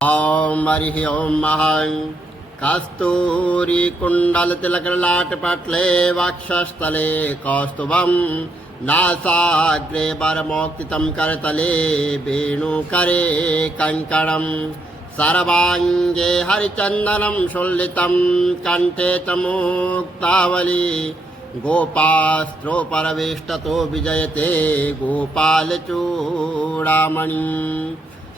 ओम हरिः ओम महं कस्तूरी कुण्डलतिलकलाटपटले वक्षस्थले कौस्तुभं नासाग्रे वरमौक्तितं करतले वेणुकरे कङ्कणं सर्वाङ्गे हरिचन्दनं शोल्लितं कण्ठे च मुक्तावली गोपास्त्रोपरवेष्टतो विजयते गोपालचूडामणि।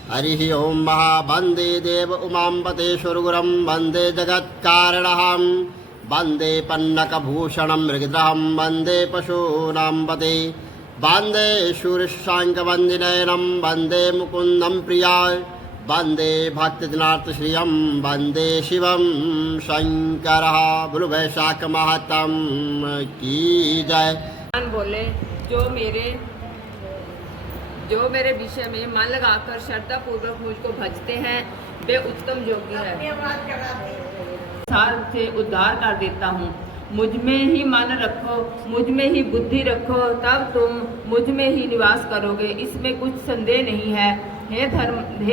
हरिः ओम वंदे देव उमाम्बतेश्वरगुरुं वंदे जगत्कारणं वंदे पन्नकभूषणं मृगद्रहं वंदे पशूनां पते वंदे शूरशाङ्कवन्दिनयनं वंदे मुकुन्दं प्रिया वंदे भक्तजनार्दनश्रियं वंदे शिवं शंकरः। बोलो वैशाख महात्म की जय। बोले जो मेरे विषय में मन लगाकर श्रद्धा पूर्वक मुझको भजते हैं वे उत्तम योगी है। संसार से उद्धार कर देता हूँ। मुझ में ही मन रखो, मुझ में ही बुद्धि रखो, तब तुम मुझ में ही निवास करोगे, इसमें कुछ संदेह नहीं है। हे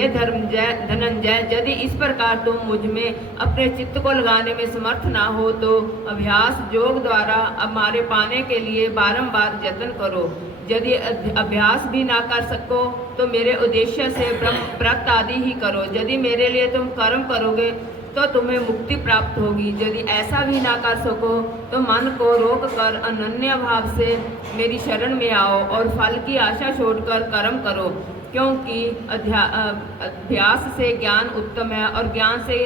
धनंजय, यदि इस प्रकार तुम मुझ में अपने चित्त को लगाने में समर्थ ना हो तो अभ्यास योग द्वारा हमारे पाने के लिए बारंबार यत्न करो। यदि अभ्यास भी ना कर सको तो मेरे उद्देश्य से ब्रह्म व्रत आदि ही करो। यदि मेरे लिए तुम कर्म करोगे तो तुम्हें मुक्ति प्राप्त होगी। यदि ऐसा भी ना कर सको तो मन को रोक कर अनन्य भाव से मेरी शरण में आओ और फल की आशा छोड़कर कर्म करो, क्योंकि अभ्यास से ज्ञान उत्तम है और ज्ञान से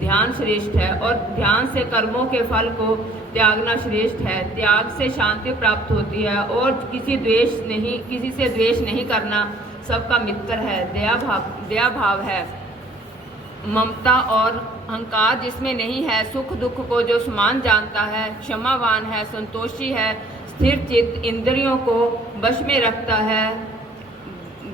ध्यान श्रेष्ठ है और ध्यान से कर्मों के फल को त्यागना श्रेष्ठ है। त्याग से शांति प्राप्त होती है और किसी से द्वेष नहीं करना सबका मित्र है। दया भाव है, ममता और अहंकार जिसमें नहीं है, सुख दुख को जो समान जानता है, क्षमावान है, संतोषी है, स्थिर चित्त, इंद्रियों को वश में रखता है,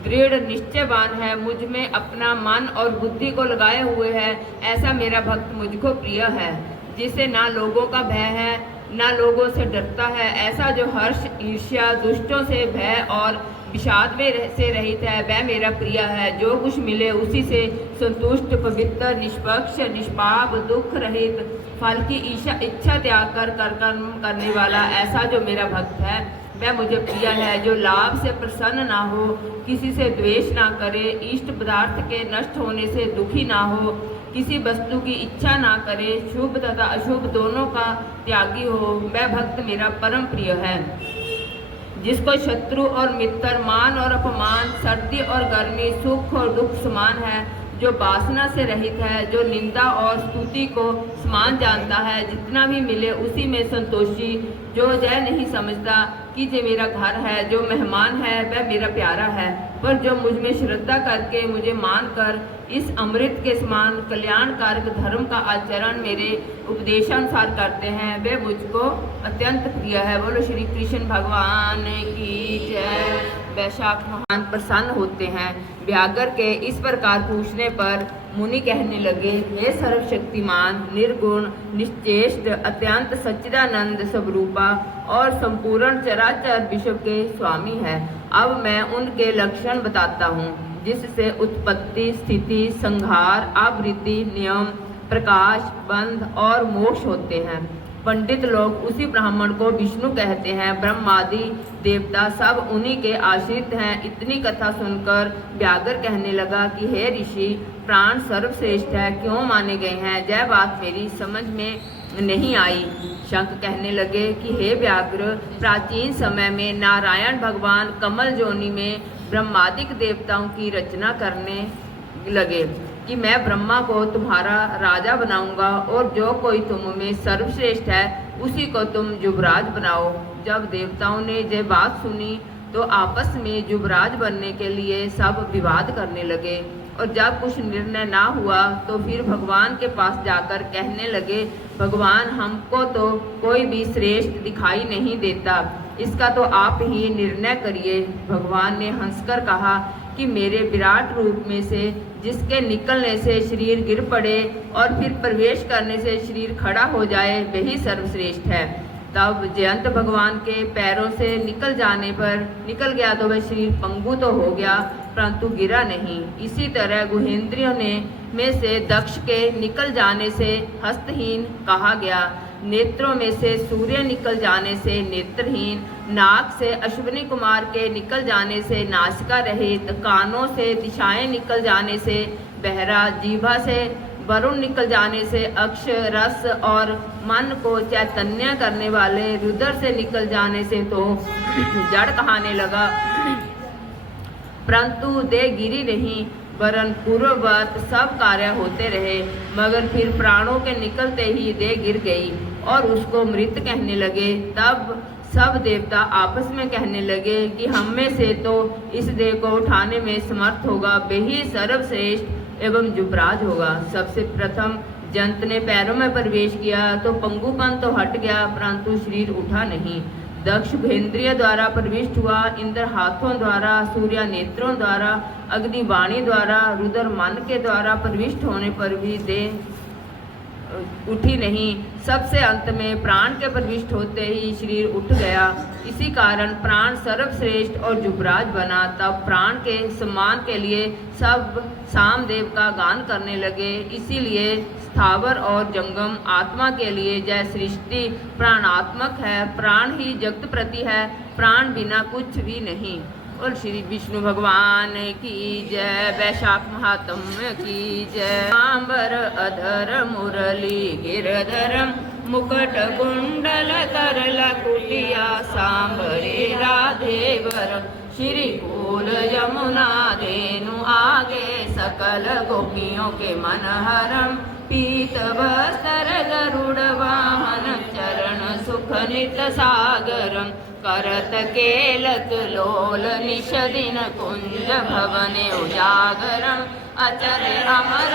दृढ़ निश्चयवान है, मुझ में अपना मन और बुद्धि को लगाए हुए है, ऐसा मेरा भक्त मुझको प्रिय है। जिसे ना लोगों का भय है ना लोगों से डरता है, ऐसा जो हर्ष ईर्ष्या दुष्टों से भय और विषाद से रहित है, वह मेरा प्रिय है। जो कुछ मिले उसी से संतुष्ट, पवित्र, निष्पक्ष, निष्पाप, दुख रहित, फल की इच्छा त्याग कर कर्म करने वाला, ऐसा जो मेरा भक्त है वह मुझे प्रिय है। जो लाभ से प्रसन्न ना हो, किसी से द्वेष ना करे, इष्ट पदार्थ के नष्ट होने से दुखी ना हो, किसी वस्तु की इच्छा ना करे, शुभ तथा अशुभ दोनों का त्यागी हो, वह भक्त मेरा परम प्रिय है। जिसको शत्रु और मित्र, मान और अपमान, सर्दी और गर्मी, सुख और दुख समान है, जो वासना से रहित है, जो निंदा और स्तुति को समान जानता है, जितना भी मिले उसी में संतोषी, जो यह नहीं समझता कि ये मेरा घर है, जो मेहमान है वह मेरा प्यारा है, पर जो मुझ में श्रद्धा करके मुझे मानकर इस अमृत के समान कल्याणकारक धर्म का आचरण मेरे उपदेशानुसार करते हैं, वे मुझको अत्यंत प्रिय है। बोलो श्री कृष्ण भगवान की जय। वैशाख महान प्रसन्न होते हैं। व्याघ्र के इस प्रकार पूछने पर मुनि कहने लगे, हे सर्वशक्तिमान, निर्गुण, निश्चेष्ट, अत्यंत सच्चिदानंद स्वरूपा और संपूर्ण चराचर विश्व के स्वामी है। अब मैं उनके लक्षण बताता हूँ, जिससे उत्पत्ति, स्थिति, संहार, आवृत्ति, नियम, प्रकाश, बंध और मोक्ष होते हैं। पंडित लोग उसी ब्राह्मण को विष्णु कहते हैं। ब्रह्मादि देवता सब उन्हीं के आश्रित हैं। इतनी कथा सुनकर व्याघ्र कहने लगा कि हे ऋषि, प्राण सर्वश्रेष्ठ है क्यों माने गए हैं, यह बात मेरी समझ में नहीं आई। शंख कहने लगे कि हे व्याघ्र, प्राचीन समय में नारायण भगवान कमल जोनि में ब्रह्मादिक देवताओं की रचना करने लगे कि मैं ब्रह्मा को तुम्हारा राजा बनाऊंगा और जो कोई तुम में सर्वश्रेष्ठ है उसी को तुम युवराज बनाओ। जब देवताओं ने यह बात सुनी तो आपस में युवराज बनने के लिए सब विवाद करने लगे और जब कुछ निर्णय ना हुआ तो फिर भगवान के पास जाकर कहने लगे, भगवान हमको तो कोई भी श्रेष्ठ दिखाई नहीं देता, इसका तो आप ही निर्णय करिए। भगवान ने हंसकर कहा कि मेरे विराट रूप में से जिसके निकलने से शरीर गिर पड़े और फिर प्रवेश करने से शरीर खड़ा हो जाए वही सर्वश्रेष्ठ है। तब जयंत भगवान के पैरों से निकल गया तो वह शरीर पंगु तो हो गया, परंतु गिरा नहीं। इसी तरह गुहेंद्रियों में से दक्ष के निकल जाने से हस्तहीन कहा गया, नेत्रों में से सूर्य निकल जाने से नेत्रहीन, नाक से अश्विनी कुमार के निकल जाने से नासिका रहित, कानों से दिशाएं निकल जाने से बहरा, जीभा से वरुण निकल जाने से अक्ष रस और मन को चैतन्य करने वाले, रुद्र से निकल जाने से तो जड़ कहाने लगा, परंतु देह गिरी नहीं, वरन पूर्ववत सब कार्य होते रहे। मगर फिर प्राणों के निकलते ही देह गिर गई और उसको मृत कहने लगे। तब सब देवता आपस में कहने लगे कि हम में से तो इस देह को उठाने में समर्थ होगा, वही सर्वश्रेष्ठ एवं युवराज होगा। सबसे प्रथम जंत ने पैरों में प्रवेश किया तो पंगुपन तो हट गया, परंतु शरीर उठा नहीं। दक्ष गुहेंद्रिय द्वारा प्रविष्ट हुआ, इंद्र हाथों द्वारा, सूर्य नेत्रों द्वारा, अग्नि वाणी द्वारा, रुद्र मन के द्वारा प्रविष्ट होने पर भी देह उठी नहीं। सबसे अंत में प्राण के प्रविष्ट होते ही शरीर उठ गया। इसी कारण प्राण सर्वश्रेष्ठ और युवराज बना। तब प्राण के सम्मान के लिए सब सामदेव का गान करने लगे। इसीलिए स्थावर और जंगम आत्मा के लिए जय सृष्टि प्राणात्मक है, प्राण ही जगत प्रति है, प्राण बिना कुछ भी नहीं। और श्री विष्णु भगवान की जय, वैशाख महात्म्य की जय। सांबर अधर मुरली गिरधर मुकुट कुंडल करल कुटिया, सांबरे राधेवर श्री कूल यमुना धेनु आगे, सकल गोपियों के मनहरम पीत वस्त्र गरुड़ वाहन, चरण सुख नित सागरम, करत केलक लोल निश दिन कुंज भवने उजागरम, अचर अमर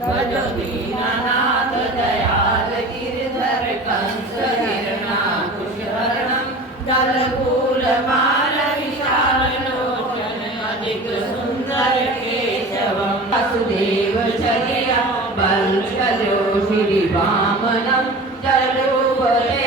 भजो दीननाथ दयाल गिरधर कंस हिरणाकुश हरणम, जलकूल माल विशाल लोचन अधिक सुंदर केशवम, वसुदेव चलिया बल चलो श्री वामनम, चलो बले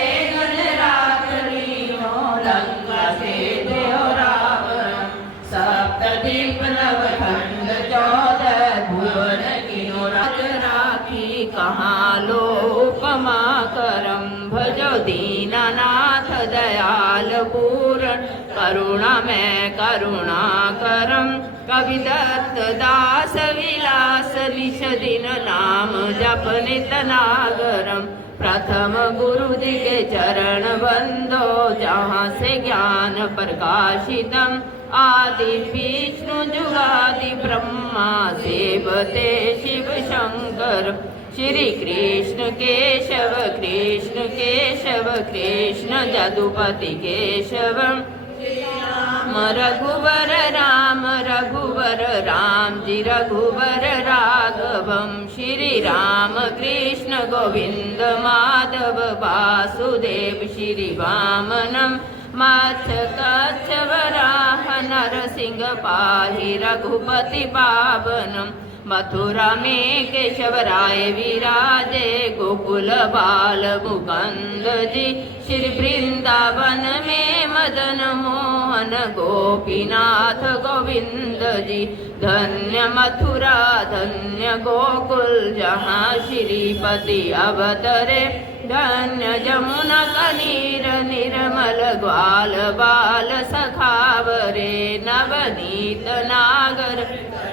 कहाँ लोकमा करम, भजो दीननाथ दयाल पूर्ण, करुणा में करुणा करम, कवि दत्त दास विलास निश दिन नाम जप नित नागरम, प्रथम गुरु जी के चरण बंदो, जहाँ से ज्ञान प्रकाशितम, आदि विष्णु जुगादि ब्रह्मा सेवते शिव शंकर, श्री कृष्ण केशव कृष्ण केशव कृष्ण जदुपति केशव, रघुवर राम जी रघुवर राघवम, श्री राम कृष्ण गोविंद माधव वासुदेव, श्री वामनम माछ कच्छ वराह नरसिंह पाहि, रघुपति पावनम, मथुरा में केशव राय विराजे, गोकुल बाल मुकुंद जी, श्री वृंदावन में मदन मोहन गोपीनाथ गोविंद जी, धन्य मथुरा धन्य गोकुल, जहाँ श्रीपति अवतरे, धन्य जमुना कनीर निर्मल ग्वाल बाल सखावरे, नवनीत नागर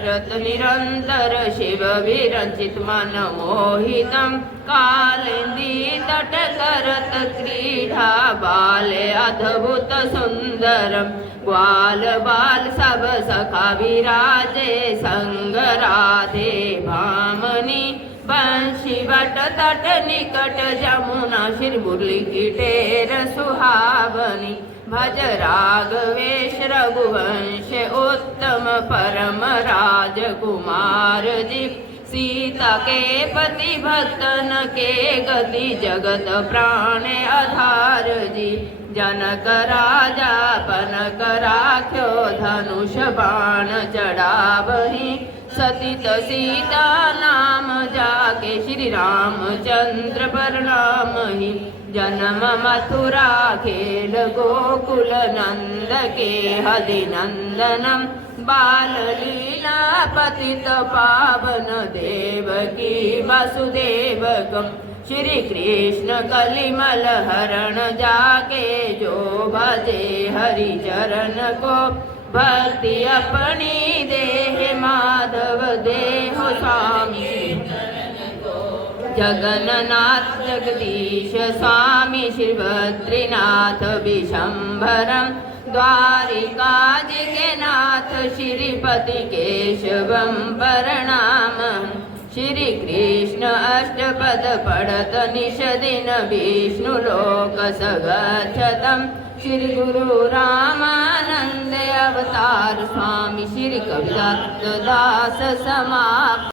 रत निरंतर शिव विरचित मन मोहितम, कालिंदी तट करत क्रीडा बाले अद्भुत सुंदरम, ग्वाल बाल सब सखा विराजे, संग राधे भामनी, बंशी वट तट निकट जमुना, श्री मुरली की टेर सुहावनी, भज राघवेश रघुवंश उत्तम, परम राजकुमार जी, सीता के पति भक्तन के गति, जगत प्राण आधार जी, जनक राजा पन कराख्यो, धनुष बाण चढ़ावही, सतीत सीता नाम जाके श्री रामचंद्र परनामहि जन्म मथुरा खेल गोकुल नंद के हदि नंदनम बाल लीला पतित पावन देवकी वसुदेवकम श्री कृष्ण कलिमल हरण जाके जो भजे हरि चरण को भक्ति अपनी देह माधव देहो स्वामी जगन्नाथ जगदीश स्वामी श्री बद्रीनाथ विशंभरम द्वारिकाज के नाथ श्रीपति केशवम प्रणाम श्री कृष्ण अष्टपद पढ़त निश दिन विष्णु लोक सगच्छतम श्री गुरु रामानंद अवतार स्वामी श्री कविदत्त दास समाप्त।